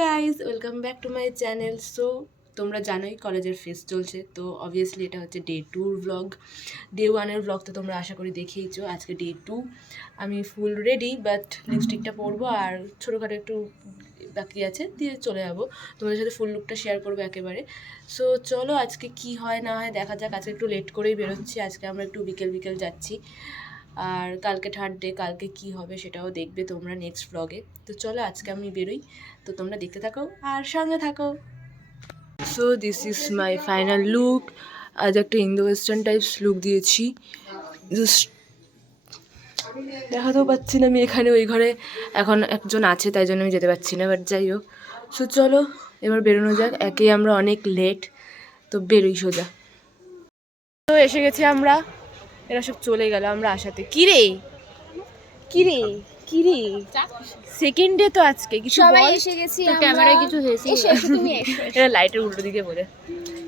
Guys, welcome back to my channel. So তোমরা জানোই কলেজের ফেস্ট চলছে, তো অবভিয়াসলি এটা হচ্ছে ডে 2 ব্লগ। ডে 1-এর ব্লগ তো তোমরা আশা করি দেখেইছো। আজকে ডে 2, আমি ফুল রেডি, বাট লিপস্টিকটা পরবো আর ছোটোখাটো একটু বাকি আছে, দিয়ে চলে যাবো। তোমাদের সাথে ফুল লুকটা শেয়ার করবো একেবারে। সো চলো, আজকে কি হয় না হয় দেখা যাক। আজকে একটু লেট করেই বেরোচ্ছি, আজকে আমরা একটু বিকেল বিকেল যাচ্ছি। আর কালকে থার্ড ডে, কালকে কি হবে সেটাও দেখবে তোমরা নেক্সট ব্লগে। তো চলো আজকে আমি বেরোই, তো তোমরা দেখতে থাকো আর সঙ্গে থাকো। So this is my final look. আজ একটা ইন্দো ওয়েস্টার্ন টাইপস লুক দিয়েছি। জাস্ট দেখাতেও পাচ্ছি না আমি এখানে, ওই ঘরে এখন একজন আছে তাই জন্য আমি যেতে পারছি না, বাট যাই হোক। সো চলো এবার বেরোনো যাক, একেই আমরা অনেক লেট, তো বেরোই সোজা। তো এসে গেছি আমরা, এরা সব চলে গেল আমরা আসাতে। কিরে কিরে কিরে সেকেন্ড ডে তো আজকে কিছু সবাই বল। এসে গেছি তো আমরা। ক্যামেরায় কিছু হেসে এসো এসো তুমি এসো। এরা লাইটের উল্টো দিকে বলে।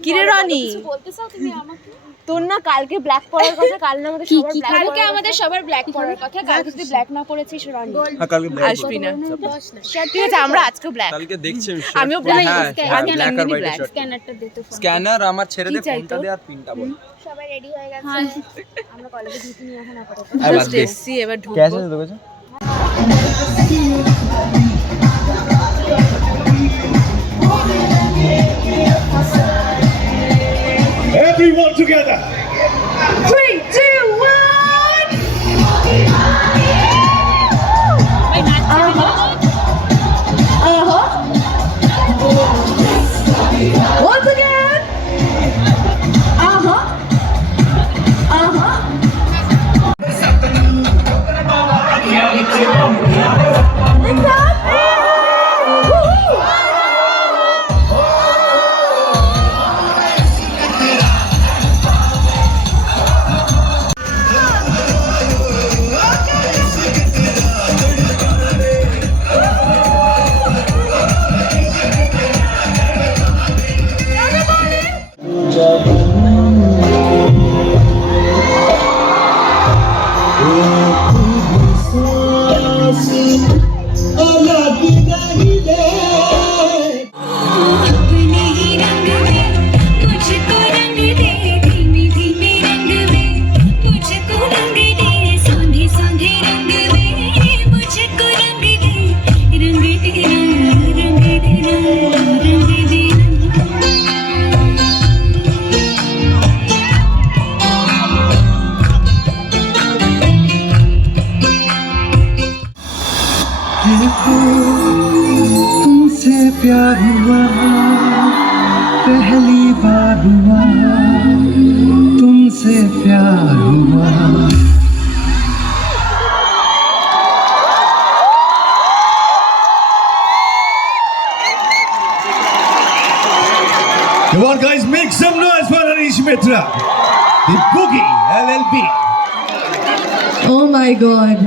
কিরে রনি, কিছু বলতে চাও তুমি আমাকে? তোর না কালকে ব্ল্যাক পরার কথা, কাল না আমাদের সবার ব্ল্যাক কালকে আমাদের সবার ব্ল্যাক পরার কথা। কালকে যদি ব্ল্যাক না পরেছিস রনি কালকে ব্ল্যাক আসবি না। ঠিক আছে, আমরা আজকেও ব্ল্যাক। কালকে দেখছি আমিও ব্ল্যাক। ব্ল্যাক আর হোয়াইট শার্ট। স্ক্যানারটা দে তো। স্ক্যানার আমার ছেড়ে দে, কি চাই ফোনটা তোর? দে আর পিনটা বল। সবাই রেডি হয়ে গেছে। আমরা কলেজে ঢুকি নি এখন আপাতত। জাস্ট এসছি, এবার ঢুকবো। তোর কাছে? Everyone together. 3, 2, 1. Once again. तुमसे प्यार हुआ पहली बार हुआ, तुमसे प्यार हुआ। Come on, guys, make some noise for Anish Mitra, the Boogie LLB. Oh my God!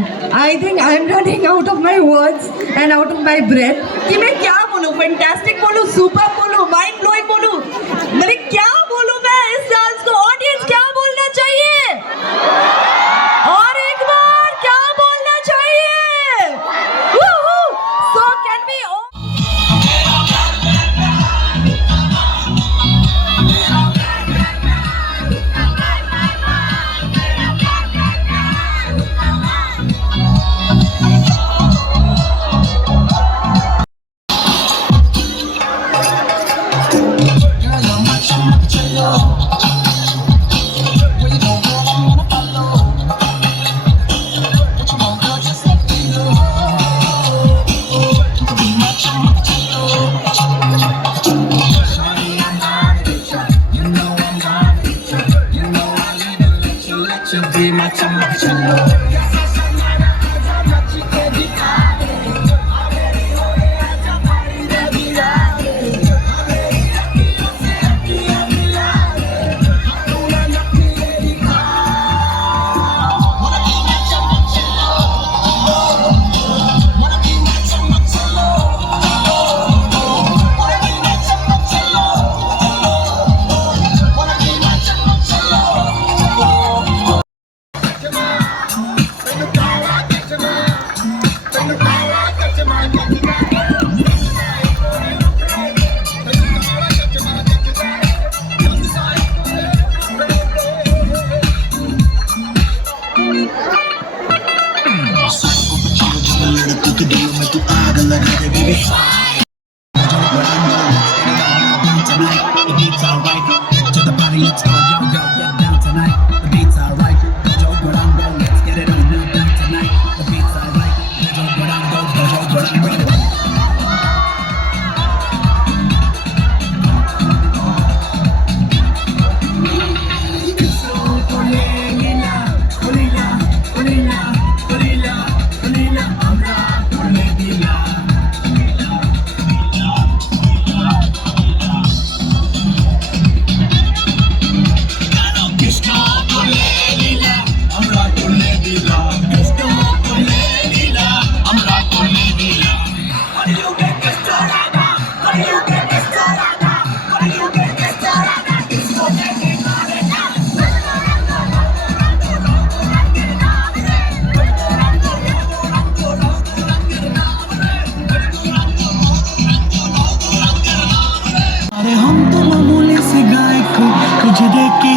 I think I'm running out of my words and out of my breath. कि मैं क्या बोलूँ? Fantastic बोलूँ, super बोलूँ, mind blowing बोलूँ, मैंने क्या बोलूँ मैं इस डांस को? ऑडियंस क्या बोलना चाहिए? और एक बार क्या बोलना चाहिए? Woohoo! So can we all?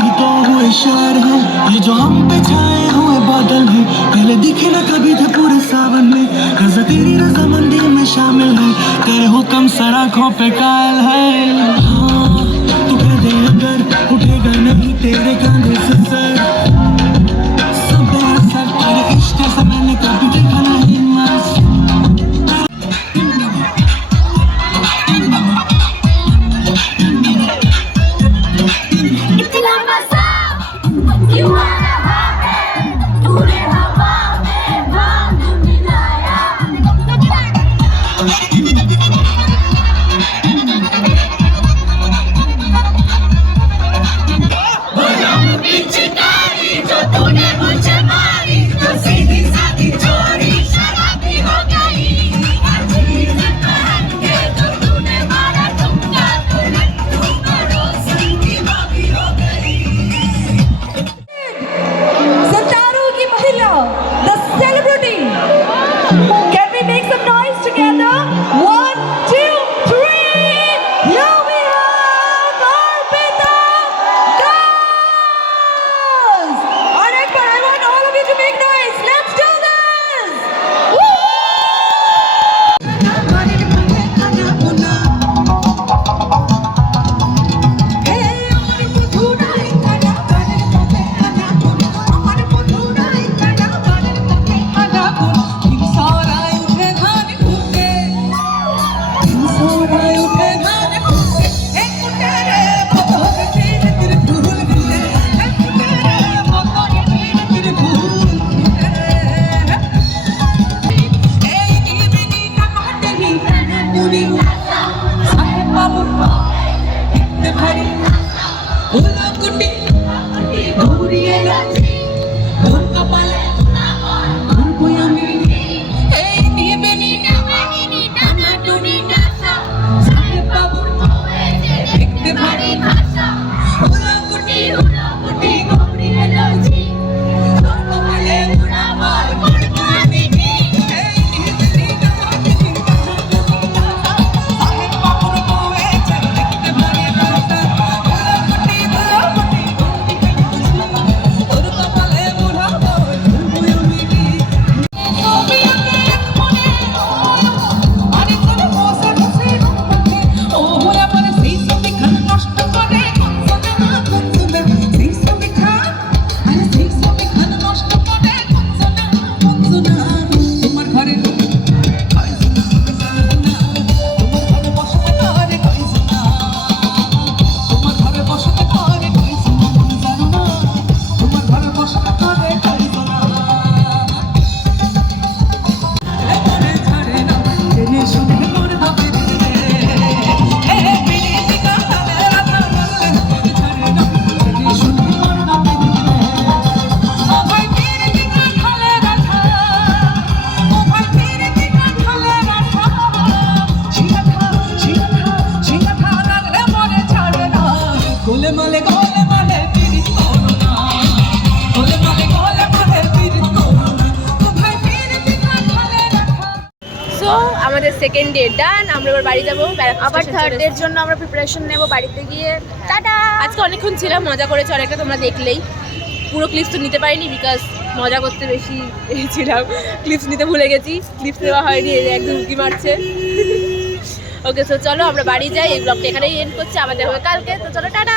ही तो हुए शार हैं ये जो हम पे छाए हुए बादल हैं पहले दिखे ना कभी थे पूरे सावन में रज़ा तेरी रज़ामंदी में शामिल है तेरे हुक्म सड़कों पे कायल है हाँ तू कह दे अगर उठेगा नहीं तेरे कंधे से सर सब दरअसल तेरे इश्क से मैंने कभी देखा नहीं मस्त Santaro ki mahila, the celebrity. Can we make some noise together? 1, 2, 3. Here we have Arpita Das. Alright, but I want all of you to make noise. Let's do this. So আমাদের সেকেন্ড ডে ডান, আমরা এবার বাড়ি যাবো। আবার third ডের জন্য আমরা preparation নেব বাড়িতে গিয়ে। টাটা। আজকে অনেকক্ষণ ছিলাম, মজা করেছি অনেকটা, তোমরা দেখলেই। পুরো ক্লিপস তো নিতে পারিনি বিকজ মজা করতে বেশি ছিলাম, ক্লিপস নিতে ভুলে গেছি, ক্লিপস নেওয়া হয়নি, একদম উঁকি মারছে। ওকে, সো চলো আমরা বাড়ি যাই, এই ব্লগটা এখানেই এন্ড করছি, আবার দেখা হবে কালকে। তো চলো টাটা।